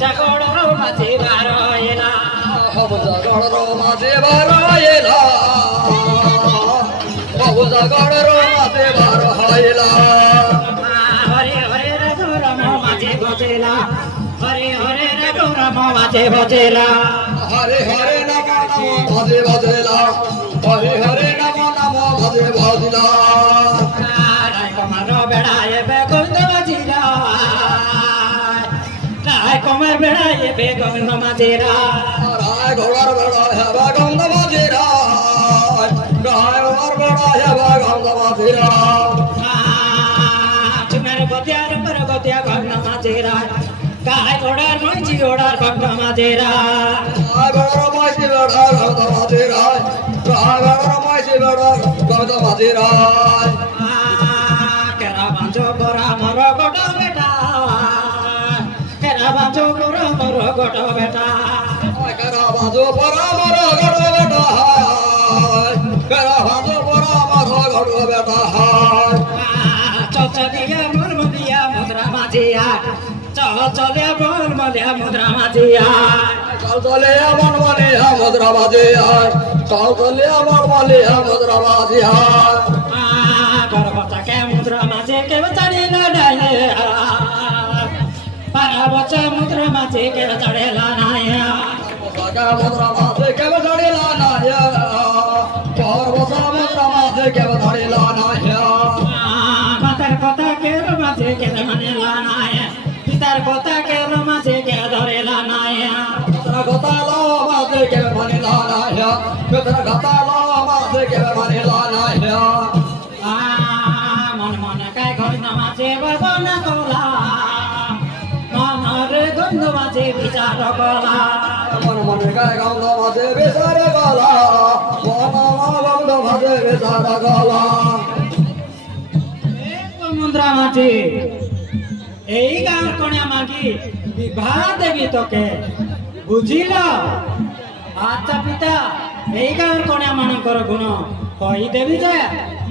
জাগড়র মাঝে বার এলা বাবু জাগড়র মাঝে বার এলা বাবু জাগড়র মাঝে বার এলা হরে হরে রাম মাঝে বজেলা হরে হরে রাম মাঝে বজেলা হরে হরে নম নম ভজে ভজেলা হরে হরে নম নম ভজে ভজলা রায় কমার বেড়ায় বেগম মাঝিরা রায় কমার বেড়ায় বেগম মাঝিরা রায় ঘোড়ার বেড়া হেবা গন্ধ মাঝেরা রায় ঘোড়ার বেড়া হেবা গন্ধ মাঝেরা চুমের গতিয়ার পর গতিয়া গন্ধ মাঝিরা গায় ঘোড়ার মইছি ঘোড়ার গন্ধ মাঝিরা রায় ঘোড়ার মাঝে বেড়া গন্ধ মাঝেরা রায় ঘোড়ার মাঝে বেড়া গন্ধ মাঝেরা কেরা বাঁচো করা মর গোট বেটা কেরা বাঁচো করা মর গোট বেটা করা বাজো পরা মর গড় বেটা করা বাজো পরা মর গড় বেটা চলিয়া মোর মলিয়া মুদ্রা মাঝিয়া চলে মোর মলিয়া মুদ্রা মাঝিয়া চল চলে আমার মনে মুদ্রা বাজে চল চলে আমার মনে মুদ্রা বাজে গর্বতাকে মুদ্রা মাঝে কেউ চড়ে না ডায়ে পারা বচা মুদ্রা মাঝে কেউ চড়ে না মুদ্রা বাজে কেব ধরিলা না পর্বত মুদ্রা বাজে কেব ধরিলা না মাতার কথা কেউ মাঝে কেউ মানে লানায় পিতার কথা কেউ মাঝে কেউ ধরে লানায় গতালো বাজে কেব ধরিলা না পিতর গতালো বাজে কেব ধরিলা না মন মনে কায় ঘর নামাজে বদন কলা মনের গন্ধ মাঝে বিচার কলা মন মনে গায় গন্ধ বাজে বেসারে গলা মন গন্ধ বাজে বেসারে গলা মুদ্রা মাঝে এই গাঁর কন্যা মাগি বিবাহ দেবী তোকে বুঝিল আচ্ছা পিতা এই গাঁর কন্যা মানଙ୍କର গুণ কই দেবী যে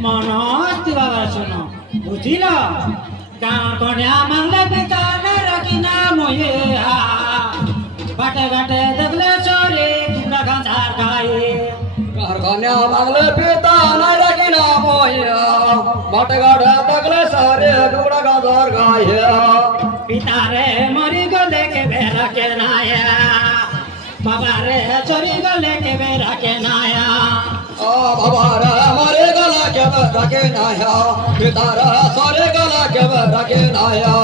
মনস দিবার শুন বুঝিল গাঁর কন্যা মাংলে পিতা না রাখি না ময়ে বাটে ঘাটে দেখলে চলে কুমড়া গাঁজার গায়ে কারখানা মাগলে পিতা নাই রাখি না মইয়া মাঠে ঘাটে দেখলে সারে গুড়া গাজর গায়া পিতারে মরি গলে কে বেরা কে নায়া বাবারে চরি গলে কে বেরা কে নায়া বাবা রে মারে গলা কেবে রাখে নায়া পিতা রে সারে গলা কেবে রাখে নায়া